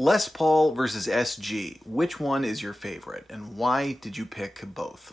Les Paul versus SG. Which one is your favorite, and why did you pick both?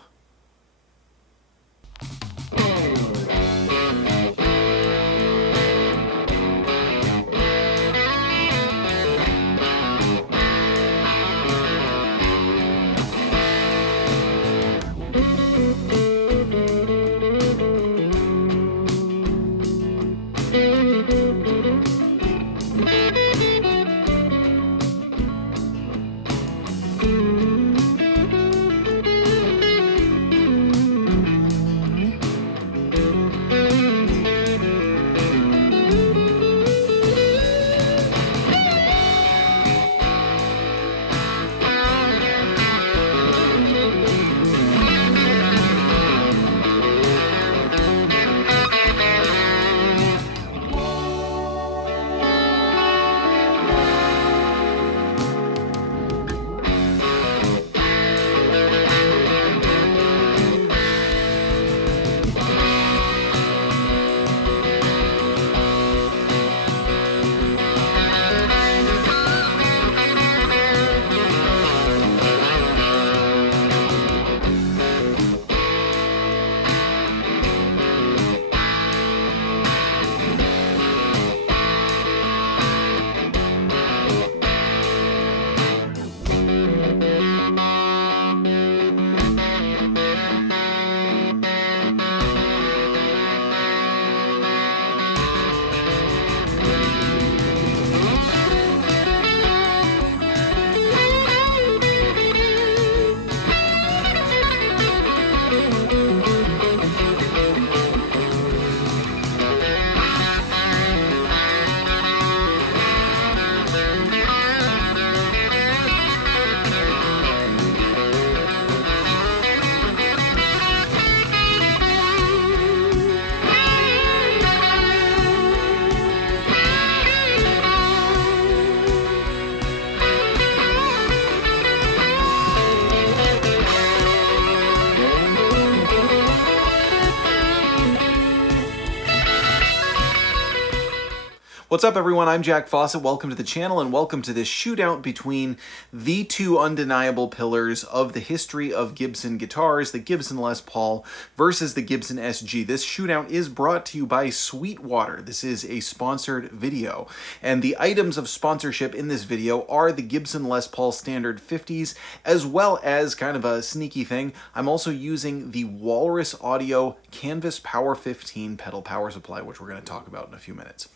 What's up, everyone? I'm Jack Fossett. Welcome to the channel and welcome to this shootout between the two undeniable pillars of the history of Gibson guitars, the Gibson Les Paul versus the Gibson SG. This shootout is brought to you by Sweetwater. This is a sponsored video, and the items of sponsorship in this video are the Gibson Les Paul Standard 50s, as well as, kind of a sneaky thing, I'm also using the Walrus Audio Canvas Power 15 pedal power supply, which we're going to talk about in a few minutes.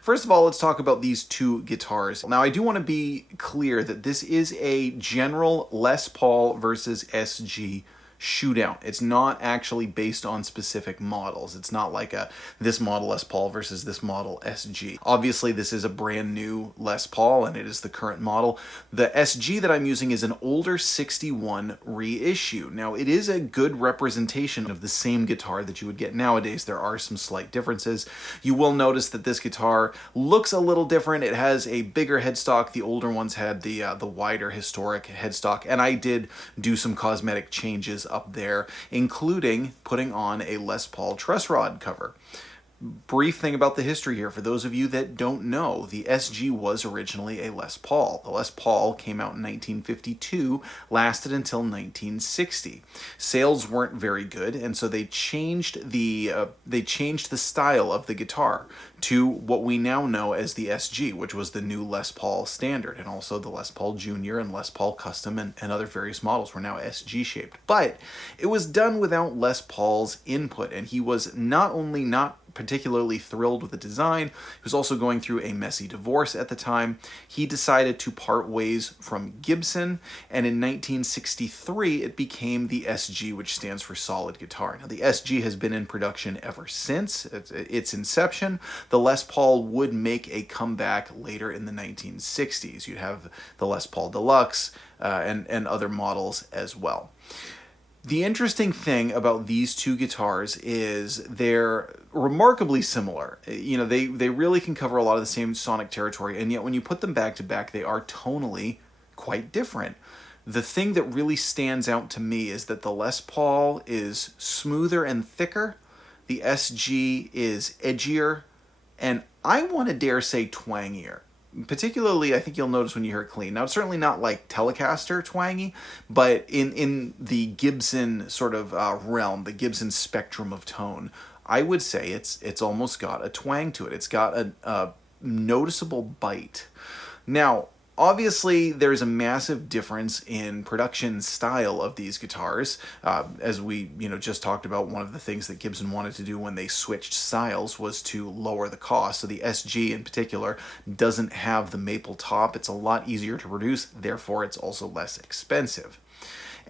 First of all, let's talk about these two guitars. Now, I do want to be clear that this is a general Les Paul versus SG shootout. It's not actually based on specific models. It's not like this model Les Paul versus this model SG. Obviously, this is a brand new Les Paul and it is the current model. The SG that I'm using is an older 61 reissue. Now, it is a good representation of the same guitar that you would get nowadays. There are some slight differences. You will notice that this guitar looks a little different. It has a bigger headstock. The older ones had the wider historic headstock, and I did do some cosmetic changes up there, including putting on a Les Paul truss rod cover. Brief thing about the history here, for those of you that don't know, the SG was originally a Les Paul. The Les Paul came out in 1952, lasted until 1960. Sales weren't very good, and so they changed the style of the guitar to what we now know as the SG, which was the new Les Paul Standard, and also the Les Paul Junior and Les Paul Custom and other various models were now SG shaped. But it was done without Les Paul's input, and he was not only not particularly thrilled with the design, he was also going through a messy divorce at the time. He decided to part ways from Gibson, and in 1963 it became the SG, which stands for solid guitar. Now, the SG has been in production ever since its inception. The Les Paul would make a comeback later in the 1960s. You'd have the Les Paul Deluxe and other models as well. The interesting thing about these two guitars is they're remarkably similar. You know, they really can cover a lot of the same sonic territory, and yet when you put them back to back, they are tonally quite different. The thing that really stands out to me is that the Les Paul is smoother and thicker, the SG is edgier, and I want to dare say twangier. particularly, I think you'll notice when you hear it clean. Now, it's certainly not like Telecaster twangy, but in the Gibson sort of realm, the Gibson spectrum of tone, I would say it's almost got a twang to it. It's got a noticeable bite. Now, obviously, there's a massive difference in production style of these guitars. As we just talked about, one of the things that Gibson wanted to do when they switched styles was to lower the cost. So the SG in particular doesn't have the maple top. It's a lot easier to produce, therefore it's also less expensive.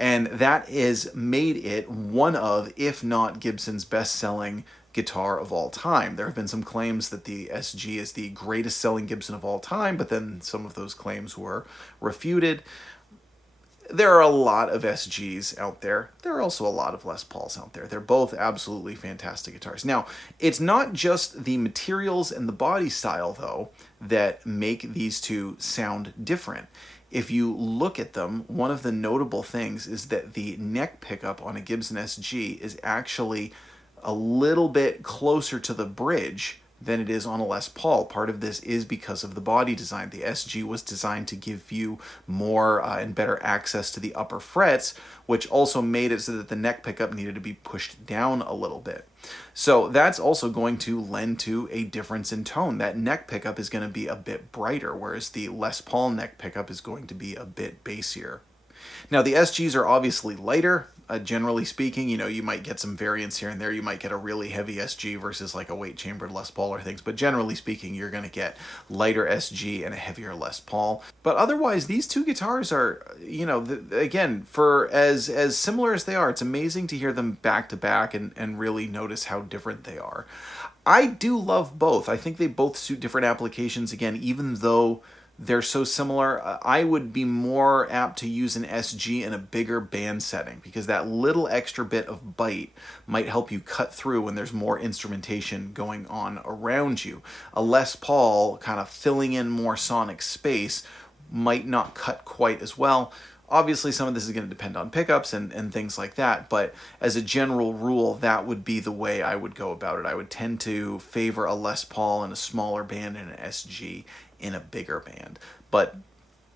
And that has made it one of, if not Gibson's best-selling guitar of all time. There have been some claims that the SG is the greatest selling Gibson of all time, but then some of those claims were refuted. There are a lot of SGs out there. There are also a lot of Les Pauls out there. They're both absolutely fantastic guitars. Now, it's not just the materials and the body style, though, that make these two sound different. If you look at them, one of the notable things is that the neck pickup on a Gibson SG is actually a little bit closer to the bridge than it is on a Les Paul. Part of this is because of the body design. The SG was designed to give you more and better access to the upper frets, which also made it so that the neck pickup needed to be pushed down a little bit. So that's also going to lend to a difference in tone. That neck pickup is going to be a bit brighter, whereas the Les Paul neck pickup is going to be a bit bassier. Now, the SGs are obviously lighter. Generally speaking, you might get some variance here and there. You might get a really heavy SG versus like a weight-chambered Les Paul or things, but generally speaking, you're going to get lighter SG and a heavier Les Paul. But otherwise, these two guitars are, again, for as similar as they are, it's amazing to hear them back to back and really notice how different they are. I do love both. I think they both suit different applications. Again, even though they're so similar, I would be more apt to use an SG in a bigger band setting because that little extra bit of bite might help you cut through when there's more instrumentation going on around you. A Les Paul kind of filling in more sonic space might not cut quite as well. Obviously, some of this is going to depend on pickups and things like that, but as a general rule, that would be the way I would go about it. I would tend to favor a Les Paul in a smaller band and an SG in a bigger band. But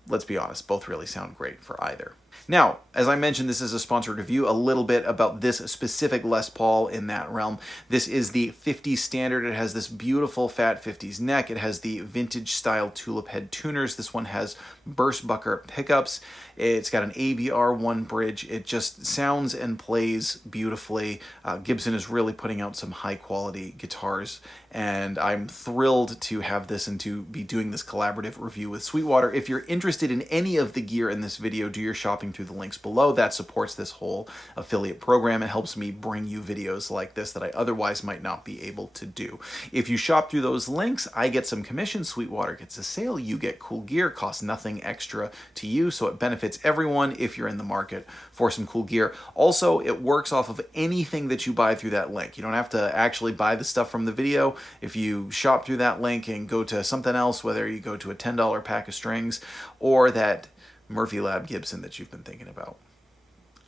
let's be honest, both really sound great for either. Now, as I mentioned, this is a sponsored review. A little bit about this specific Les Paul in that realm. This is the 50s standard. It has this beautiful fat 50s neck. It has the vintage style tulip head tuners. This one has burst bucker pickups. It's got an ABR1 bridge. It just sounds and plays beautifully. Gibson is really putting out some high quality guitars, and I'm thrilled to have this and to be doing this collaborative review with Sweetwater. If you're interested in any of the gear in this video, do your shopping through the links below. That supports this whole affiliate program. It helps me bring you videos like this that I otherwise might not be able to do. If you shop through those links, I get some commission, Sweetwater gets a sale, you get cool gear, costs nothing extra to you, so it benefits everyone if you're in the market for some cool gear. Also, it works off of anything that you buy through that link. You don't have to actually buy the stuff from the video. If you shop through that link and go to something else, whether you go to a $10 pack of strings or that Murphy Lab Gibson that you've been thinking about.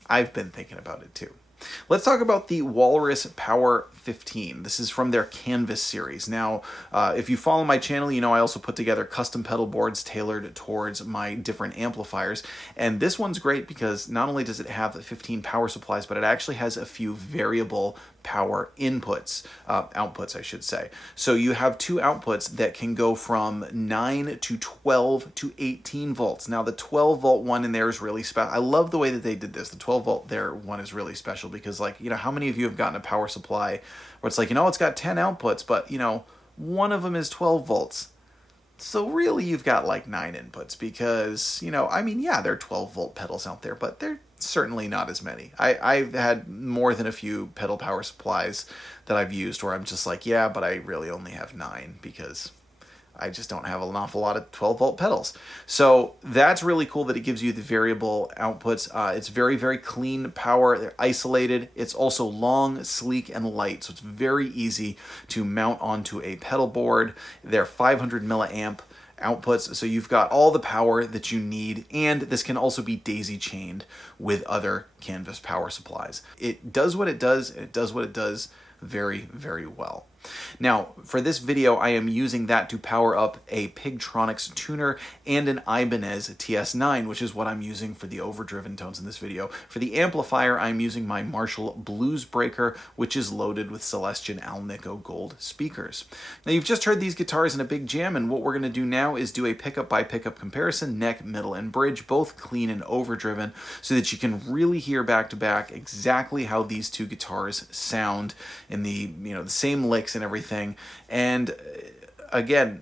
I've been thinking about it too. Let's talk about the Walrus Power 15. This is from their Canvas series. Now, if you follow my channel, you know I also put together custom pedal boards tailored towards my different amplifiers. And this one's great because not only does it have the 15 power supplies, but it actually has a few variable power inputs, outputs, I should say. So you have two outputs that can go from 9 to 12 to 18 volts. Now the 12 volt one in there is really special. I love the way that they did this. The 12 volt there one is really special because, like, how many of you have gotten a power supply where it's like, it's got 10 outputs, but one of them is 12 volts. So really you've got like 9 inputs because, I mean, yeah, there are 12 volt pedals out there, but they're certainly not as many. I've had more than a few pedal power supplies that I've used where I'm just like, yeah, but I really only have 9 because I just don't have an awful lot of 12 volt pedals. So that's really cool that it gives you the variable outputs. It's very, very clean power. They're isolated. It's also long, sleek, and light. So it's very easy to mount onto a pedal board. They're 500 milliamp outputs, so you've got all the power that you need, and this can also be daisy chained with other Canvas power supplies. It does what it does, and it does what it does very, very well. Now, for this video, I am using that to power up a Pigtronics tuner and an Ibanez TS9, which is what I'm using for the overdriven tones in this video. For the amplifier, I'm using my Marshall Blues Breaker, which is loaded with Celestion Alnico Gold speakers. Now, you've just heard these guitars in a big jam, and what we're going to do now is do a pickup by pickup comparison, neck, middle, and bridge, both clean and overdriven, so that you can really hear back to back exactly how these two guitars sound in the the same licks and everything. And again,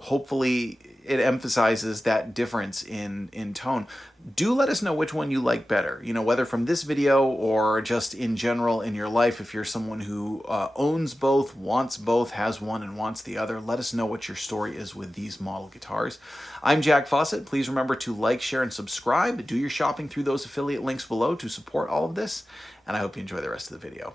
hopefully it emphasizes that difference in tone. Do let us know which one you like better, whether from this video or just in general in your life. If you're someone who owns both, wants both, has one and wants the other, let us know what your story is with these model guitars. I'm Jack Fossett. Please remember to like, share, and subscribe. Do your shopping through those affiliate links below to support all of this, and I hope you enjoy the rest of the video.